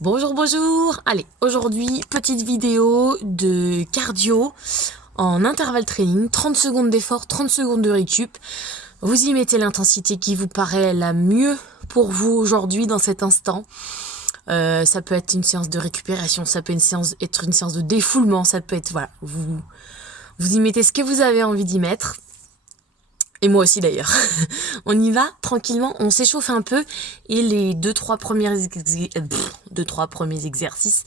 Bonjour, bonjour. Allez, aujourd'hui, petite vidéo de cardio en intervalle training. 30 secondes d'effort, 30 secondes de récup. Vous y mettez l'intensité qui vous paraît la mieux pour vous aujourd'hui dans cet instant. Ça peut être une séance de récupération, ça peut être une séance de défoulement, ça peut être, voilà, vous y mettez ce que vous avez envie d'y mettre. Et moi aussi d'ailleurs. On y va tranquillement, on s'échauffe un peu et les 2-3 premiers exercices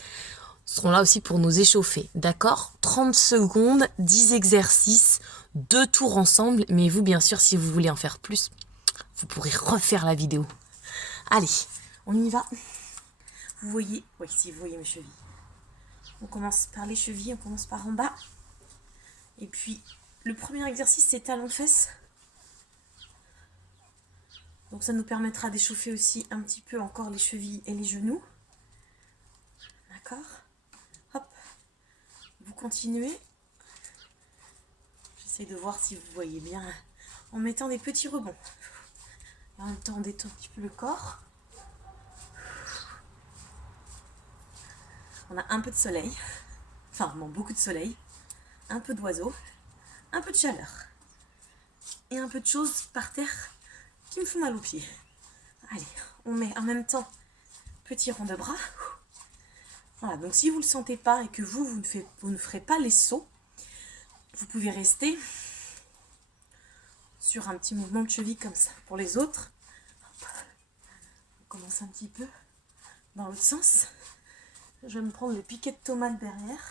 seront là aussi pour nous échauffer. D'accord ? 30 secondes, 10 exercices, 2 tours ensemble. Mais vous, bien sûr, si vous voulez en faire plus, vous pourrez refaire la vidéo. Allez, on y va. Vous voyez, oui, si vous voyez mes chevilles. On commence par les chevilles, on commence par en bas. Et puis, le premier exercice, c'est talons-fesses. Donc ça nous permettra d'échauffer aussi un petit peu encore les chevilles et les genoux. D'accord ? Hop. Vous continuez. J'essaie de voir si vous voyez bien en mettant des petits rebonds. Et en même temps, on détend un petit peu le corps. On a un peu de soleil. Enfin, non, beaucoup de soleil. Un peu d'oiseaux. Un peu de chaleur. Et un peu de choses par terre qui me font mal aux pieds. Allez, on met en même temps petit rond de bras. Voilà, donc si vous ne le sentez pas et que vous ne ferez pas les sauts, vous pouvez rester sur un petit mouvement de cheville comme ça. Pour les autres, hop, on commence un petit peu dans l'autre sens. Je vais me prendre le piquet de tomate derrière.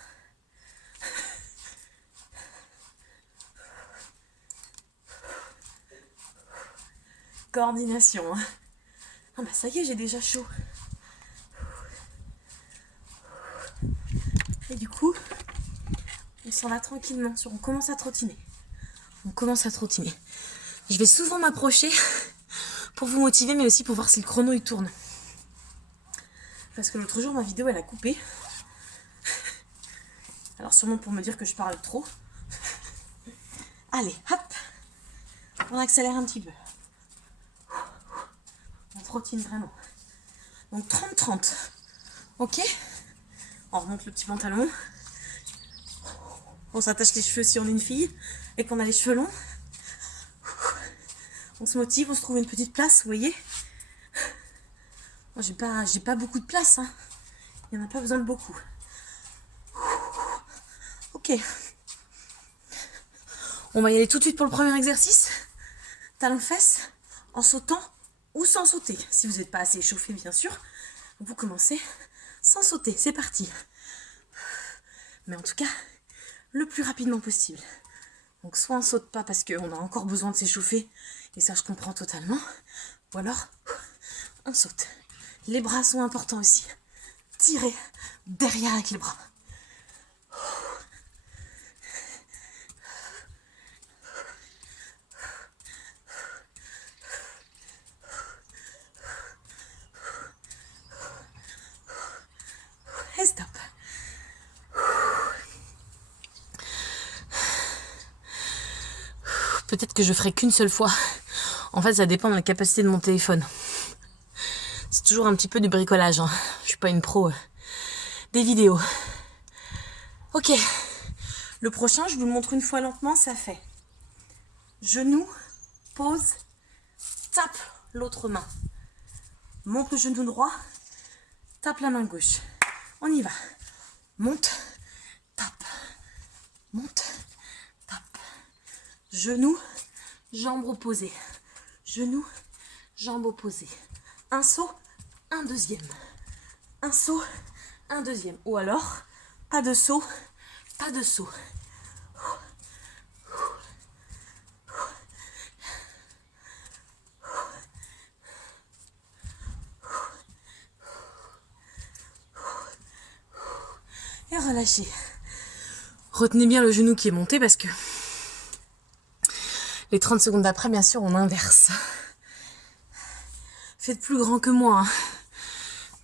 Coordination. Hein. Ah bah ça y est, j'ai déjà chaud. Et du coup, on s'en va tranquillement. On commence à trottiner. Je vais souvent m'approcher pour vous motiver, mais aussi pour voir si le chrono il tourne. Parce que l'autre jour, ma vidéo, elle a coupé. Alors sûrement pour me dire que je parle trop. Allez, hop. On accélère un petit peu. On trottine vraiment. Donc 30-30. Ok ? On remonte le petit pantalon. On s'attache les cheveux si on est une fille et qu'on a les cheveux longs. On se motive, on se trouve une petite place, vous voyez ? Moi, j'ai pas beaucoup de place. Hein. Il n'y en a pas besoin de beaucoup. Ok. On va y aller tout de suite pour le premier exercice. Talons-fesses, en sautant ou sans sauter. Si vous n'êtes pas assez échauffé, bien sûr, vous commencez sans sauter. C'est parti. Mais en tout cas, le plus rapidement possible. Donc soit on saute pas parce qu'on a encore besoin de s'échauffer, et ça je comprends totalement, ou alors on saute. Les bras sont importants aussi. Tirez derrière avec les bras. Et stop. Peut-être que je ferai qu'une seule fois. En fait, ça dépend de la capacité de mon téléphone. C'est toujours un petit peu du bricolage. Hein. Je suis pas une pro des vidéos. Ok. Le prochain, je vous le montre une fois lentement, ça fait genou, pose, tape l'autre main. Monte le genou droit, tape la main gauche. On y va. Monte, tape. Monte, tape. Genou, jambes opposées. Genou, jambes opposées. Un saut, un deuxième. Un saut, un deuxième. Ou alors, pas de saut, pas de saut. Et relâchez. Retenez bien le genou qui est monté parce que les 30 secondes d'après, bien sûr, on inverse. Faites plus grand que moi. Hein.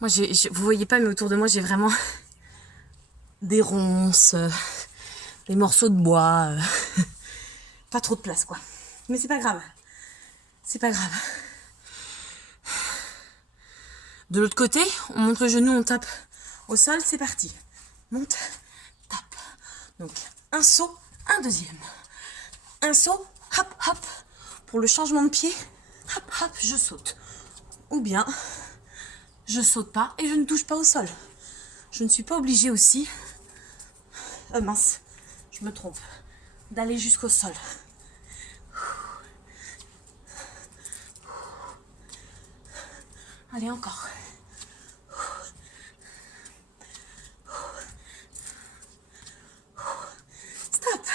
Moi, vous voyez pas, mais autour de moi, j'ai vraiment des ronces, des morceaux de bois. Pas trop de place, quoi. Mais c'est pas grave. C'est pas grave. De l'autre côté, on monte le genou, on tape au sol, c'est parti. Monte, tape. Donc, un saut, un deuxième. Un saut, hop, hop. Pour le changement de pied, hop, hop, je saute. Ou bien, je saute pas et je ne touche pas au sol. Je ne suis pas obligée aussi, mince, je me trompe, d'aller jusqu'au sol. Allez, encore. Stop.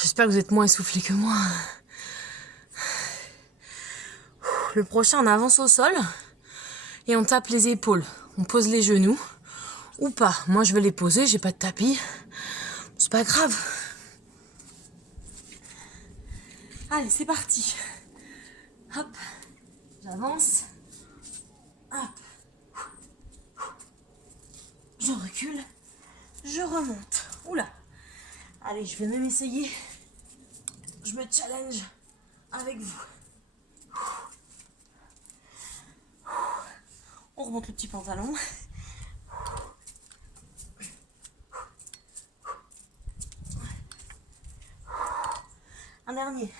J'espère que vous êtes moins essoufflés que moi. Le prochain, on avance au sol et on tape les épaules. On pose les genoux ou pas. Moi, je vais les poser, j'ai pas de tapis. C'est pas grave. Allez, c'est parti. Hop, j'avance. Hop. Je recule. Je remonte. Oula. Allez, je vais même essayer. Je me challenge avec vous. On remonte le petit pantalon. Un dernier.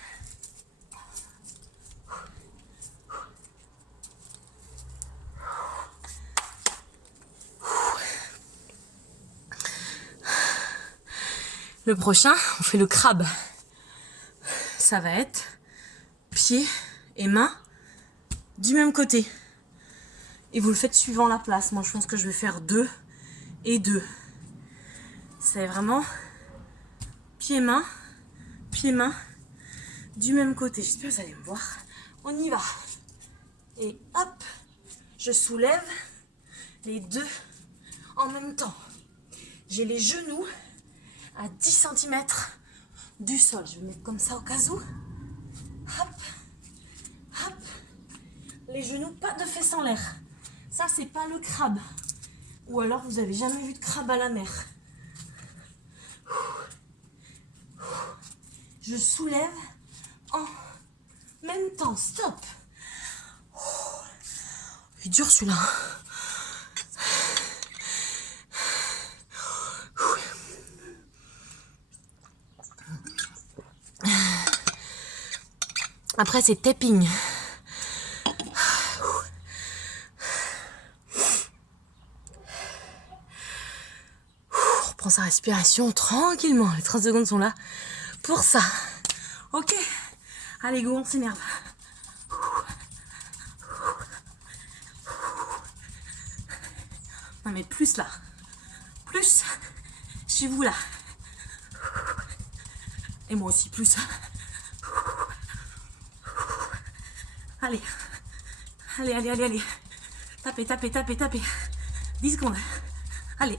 Le prochain, on fait le crabe. Ça va être pieds et mains du même côté. Et vous le faites suivant la place. Moi, je pense que je vais faire 2 et 2. C'est vraiment pieds-mains du même côté. J'espère que vous allez me voir. On y va. Et hop, je soulève les deux en même temps. J'ai les genoux à 10 cm du sol. Je vais mettre comme ça au cas où. Hop, hop. Les genoux, pas de fesses en l'air. Ça, c'est pas le crabe. Ou alors, vous avez jamais vu de crabe à la mer. Je soulève en même temps. Stop. Il est dur celui-là. Après, c'est tapping. On reprend sa respiration tranquillement. Les 30 secondes sont là pour ça. Ok. Allez, go, on s'énerve. Non, mais plus là. Plus chez vous là. Et moi aussi, plus. Allez. Allez. Tapez. 10 secondes. Allez.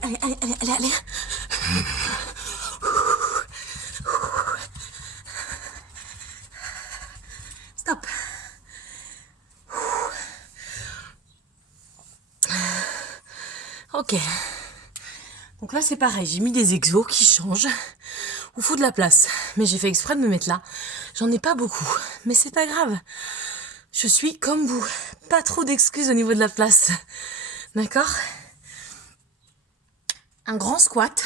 Stop. Ok. Donc là, c'est pareil. J'ai mis des exos qui changent. Il faut de la place. Mais j'ai fait exprès de me mettre là. J'en ai pas beaucoup. Mais c'est pas grave. Je suis comme vous. Pas trop d'excuses au niveau de la place. D'accord ? Un grand squat.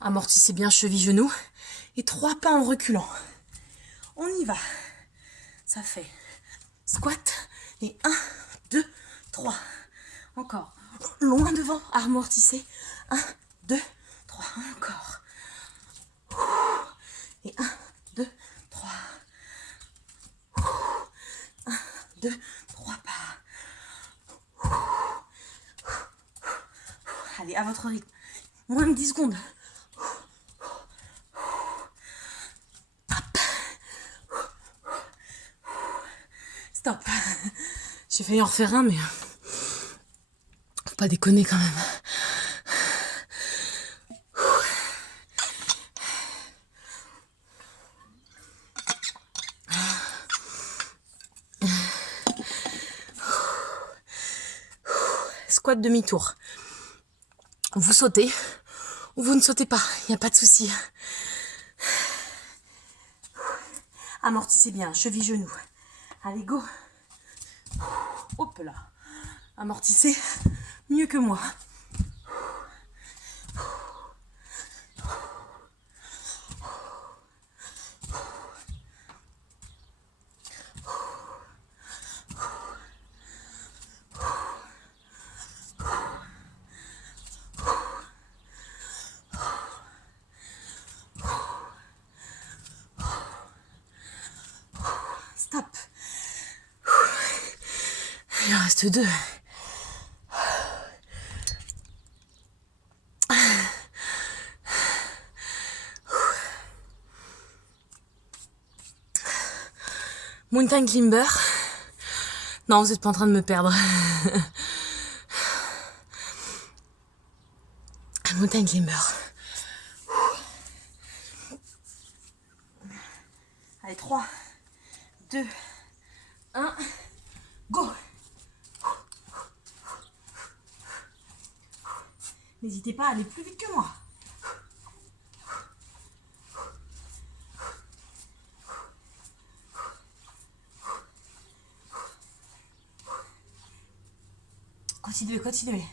Amortissez bien cheville-genou. Et 3 pas en reculant. On y va. Ça fait squat. Et 1, 2, 3. Encore. Loin devant. Amortissez. 1, 2, 3. Encore. Et 1, 2, 3. 1, 2, 3 pas. Allez, à votre rythme. Moins de 10 secondes. Hop. Stop. J'ai failli en refaire un, mais faut pas déconner quand même. Squat demi-tour. Vous sautez ou vous ne sautez pas, il n'y a pas de souci. Amortissez bien, cheville, genou. Allez, go. Hop là. Amortissez mieux que moi. Stop. Il en reste 2. Mountain climber. Non, vous n'êtes pas en train de me perdre. Mountain climber. Allez, 3, 2, 1, go. N'hésitez pas à aller plus vite que moi. Continuez, continuez.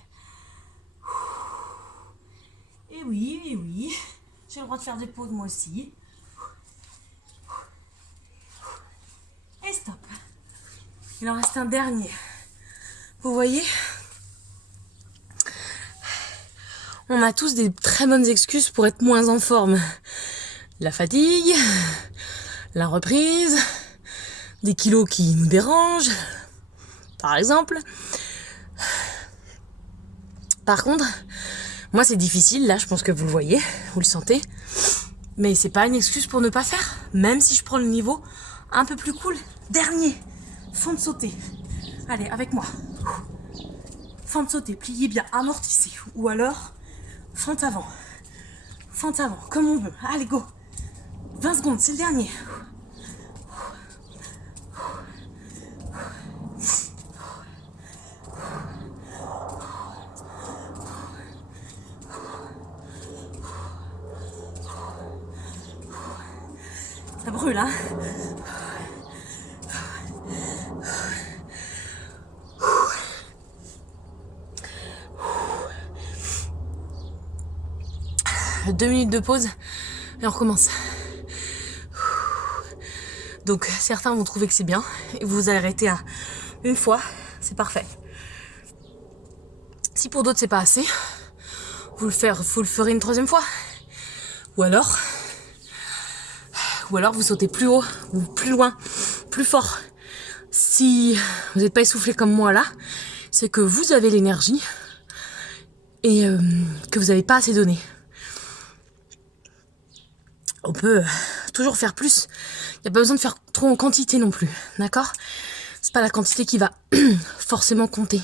Et oui, j'ai le droit de faire des pauses moi aussi. Et stop. Il en reste un dernier. Vous voyez ? On a tous des très bonnes excuses pour être moins en forme. La fatigue, la reprise, des kilos qui nous dérangent, par exemple. Par contre, moi c'est difficile, là je pense que vous le voyez, vous le sentez. Mais c'est pas une excuse pour ne pas faire, même si je prends le niveau un peu plus cool. Dernier, fente sautée. Allez, avec moi. Fente sautée, pliez bien, amortissez. Ou alors, fente avant, comme on veut. Allez, go. 20 secondes, c'est le dernier. Ça brûle, hein? Deux minutes de pause et on recommence. Donc certains vont trouver que c'est bien et vous allez arrêter à une fois, c'est parfait. Si pour d'autres c'est pas assez, vous le ferez une troisième fois. Ou alors vous sautez plus haut, ou plus loin, plus fort. Si vous n'êtes pas essoufflé comme moi là, c'est que vous avez l'énergie et que vous n'avez pas assez donné. On peut toujours faire plus. Il n'y a pas besoin de faire trop en quantité non plus, d'accord ? C'est pas la quantité qui va forcément compter.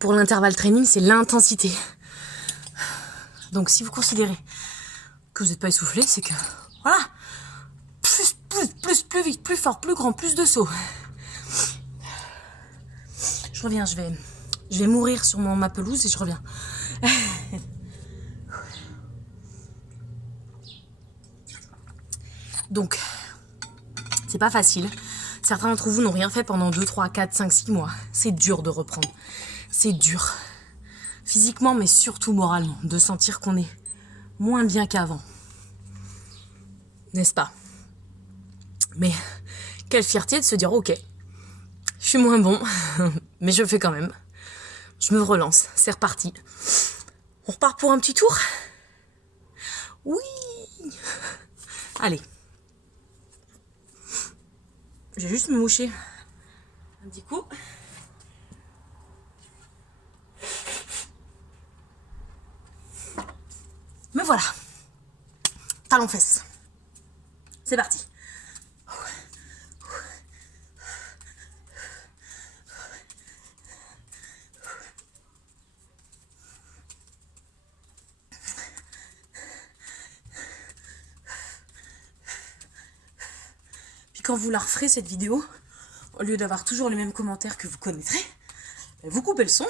Pour l'intervalle training, c'est l'intensité. Donc si vous considérez que vous n'êtes pas essoufflé, c'est que voilà, plus vite, plus fort, plus grand, plus de sauts. Je reviens, je vais mourir sur ma pelouse et je reviens. Donc, c'est pas facile. Certains d'entre vous n'ont rien fait pendant 2, 3, 4, 5, 6 mois. C'est dur de reprendre. C'est dur. Physiquement, mais surtout moralement. De sentir qu'on est moins bien qu'avant. N'est-ce pas ? Mais quelle fierté de se dire, ok, je suis moins bon, mais je le fais quand même. Je me relance, c'est reparti. On repart pour un petit tour ? Oui ! Allez. Je vais juste me moucher un petit coup. Me voilà. Talons fesses. C'est parti. Puis quand vous la referez cette vidéo, au lieu d'avoir toujours les mêmes commentaires que vous connaîtrez, vous coupez le son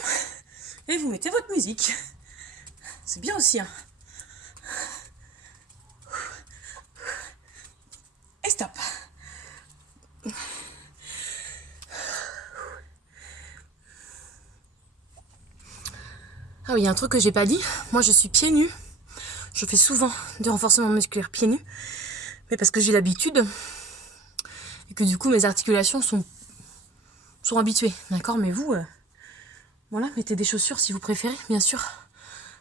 et vous mettez votre musique. C'est bien aussi, hein. stop. Ah oui, il y a un truc que j'ai pas dit. Moi, je suis pieds nus. Je fais souvent du renforcement musculaire pieds nus. Mais parce que j'ai l'habitude. Et que du coup, mes articulations sont habituées. D'accord? Mais vous, voilà, mettez des chaussures si vous préférez, bien sûr.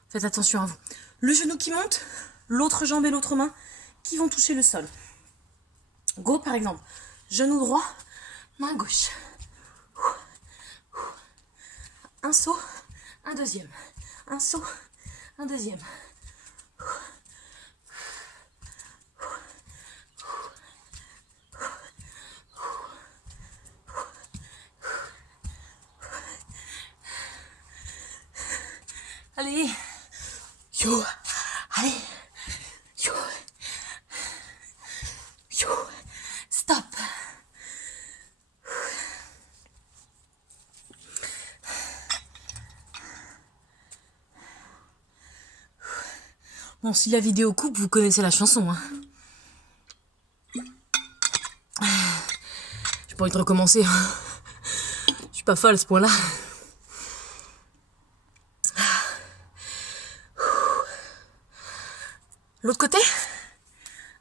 Faites attention à vous. Le genou qui monte, l'autre jambe et l'autre main qui vont toucher le sol. Go, par exemple. Genou droit, main gauche. Un saut, un deuxième. Un saut, un deuxième. Allez. Yo. Allez. Yo. Yo. Stop. Bon, si la vidéo coupe, vous connaissez la chanson, hein. J'ai pas envie de recommencer. Je suis pas folle à ce point-là. L'autre côté?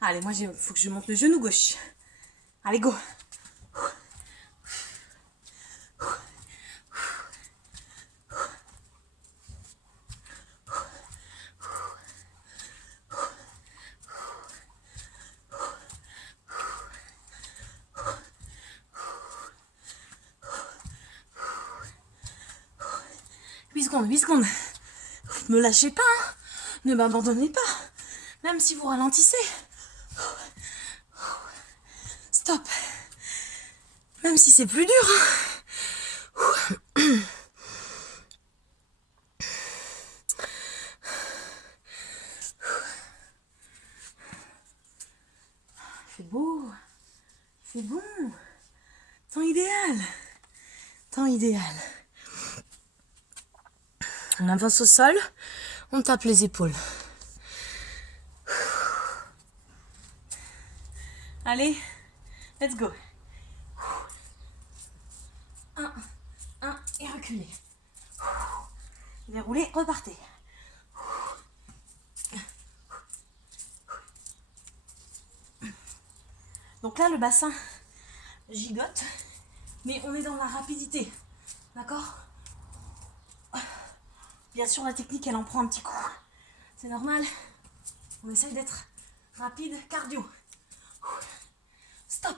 Allez, moi, il faut que je monte le genou gauche. Allez, go. Huit secondes. Ne me lâchez pas, hein. Ne m'abandonnez pas. Même si vous ralentissez. Stop. Même si c'est plus dur. C'est beau. C'est bon. Temps idéal. Temps idéal. On avance au sol. On tape les épaules. Allez, let's go. Un et reculez. Déroulez, repartez. Donc là, le bassin gigote, mais on est dans la rapidité. D'accord? Bien sûr, la technique, elle en prend un petit coup. C'est normal. On essaye d'être rapide, cardio. Stop.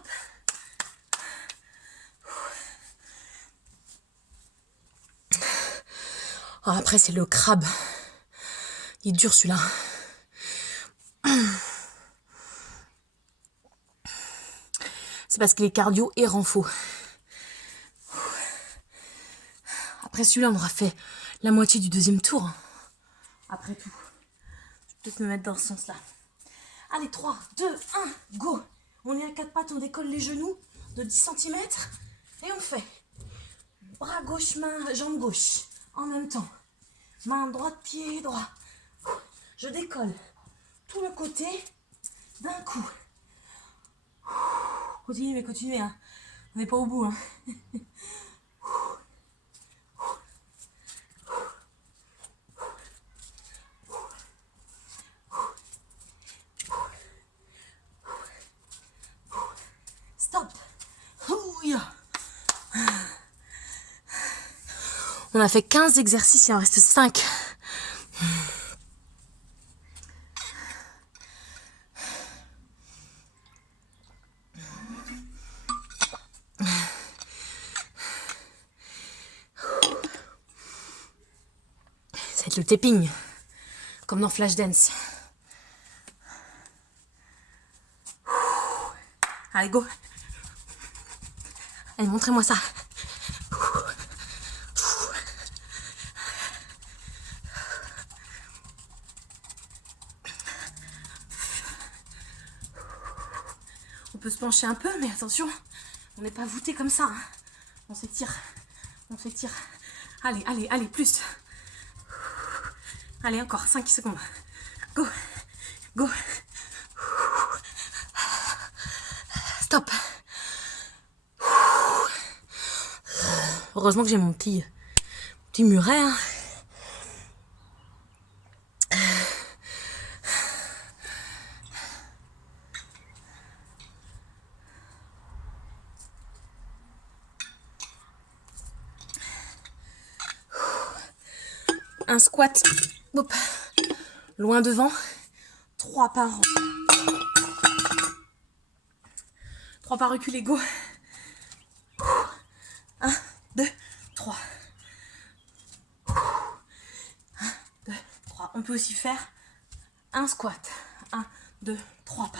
Oh, après, c'est le crabe. Il est dur, celui-là. C'est parce qu'il est cardio et renfo. Après celui-là, on aura fait la moitié du deuxième tour. Après tout. Je vais peut-être me mettre dans ce sens-là. Allez, 3, 2, 1, go. On est à 4 pattes, on décolle les genoux de 10 cm. Et on fait bras gauche, main, jambe gauche. En même temps. Main droite, pied droit. Je décolle tout le côté d'un coup. Continuez, mais continuez, hein. On n'est pas au bout, hein. Stop. On a fait 15 exercices, il en reste 5. Ça va être le tapping, comme dans Flashdance. Allez, go. Allez, montrez-moi ça. On peut se pencher un peu, mais attention, on n'est pas voûté comme ça, hein. On s'étire, on s'étire. Allez, allez, allez, plus. Allez, encore 5 secondes. Go, go. Stop. Heureusement que j'ai mon petit muret. Hein. Un squat. Hop. Loin devant. 3 pas. 3 pas reculés, go. 1, 2, 3. 1, 2, 3. On peut aussi faire un squat. 1, 2, 3 pas.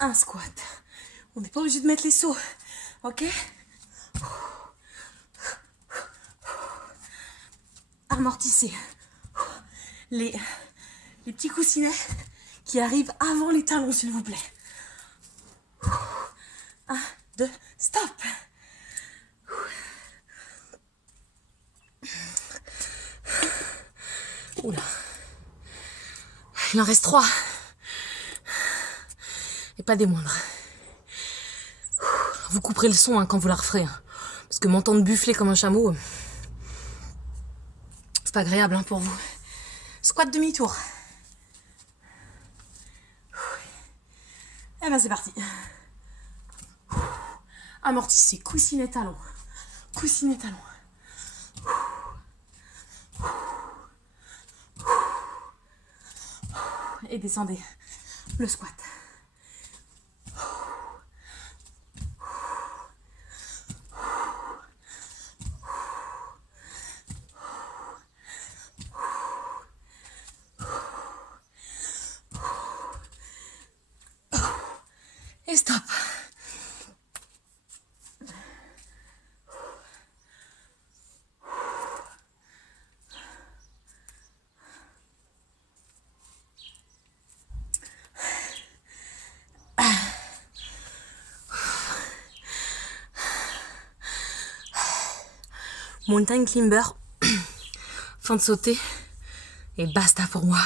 Un squat. On n'est pas obligé de mettre les sauts. Ok? Amortissez. Les petits coussinets qui arrivent avant les talons, s'il vous plaît. 1, 2, stop. Oula. Il en reste 3. Et pas des moindres. Vous couperez le son hein, quand vous la referez. Hein. Parce que m'entendre buffler comme un chameau, c'est pas agréable hein, pour vous. Squat demi-tour. Et ben c'est parti. Amortissez, coussinet talon. Coussinet talon. Et descendez le squat. Et stop. Mountain climber, fin de sauter et basta pour moi.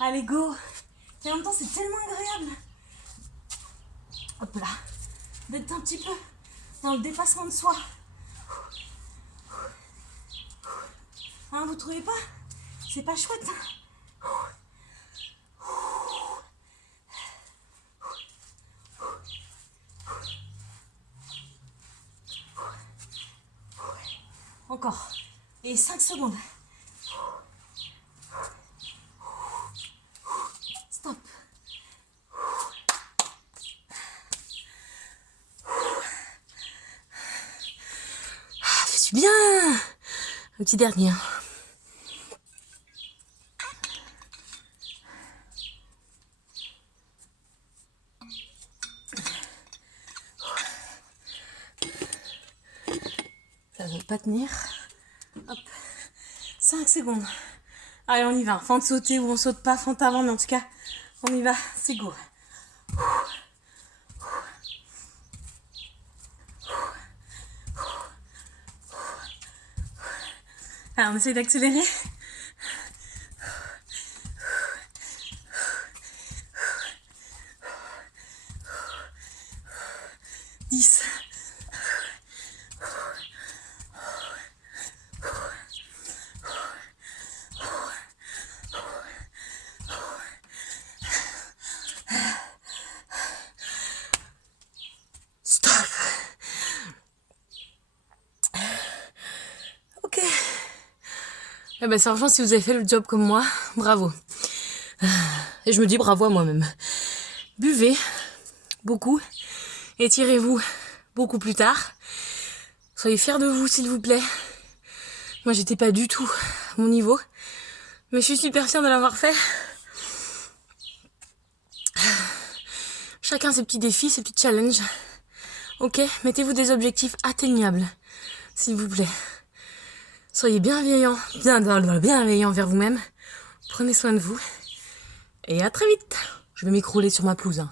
Allez go. Et en même temps c'est tellement agréable. Hop là. D'être un petit peu dans le dépassement de soi. Hein, vous trouvez pas? C'est pas chouette hein. Encore. Et 5 secondes. Stop. Ah, ça fait du bien. Un petit dernier. Ça ne veut pas tenir. Hop. 5 secondes. Allez, on y va. Fin de sauter ou on saute pas, fente avant, mais en tout cas, on y va. C'est go. Alors, on essaye d'accélérer. Stop. Ok. Eh ben, franchement, si vous avez fait le job comme moi, bravo. Et je me dis bravo à moi-même. Buvez beaucoup. Étirez-vous beaucoup plus tard. Soyez fiers de vous, s'il vous plaît. Moi, j'étais pas du tout à mon niveau. Mais je suis super fière de l'avoir fait. Chacun ses petits défis, ses petits challenges. Ok, mettez-vous des objectifs atteignables, s'il vous plaît. Soyez bienveillants, bienveillants envers vous-même. Prenez soin de vous. Et à très vite. Je vais m'écrouler sur ma pelouse. Hein.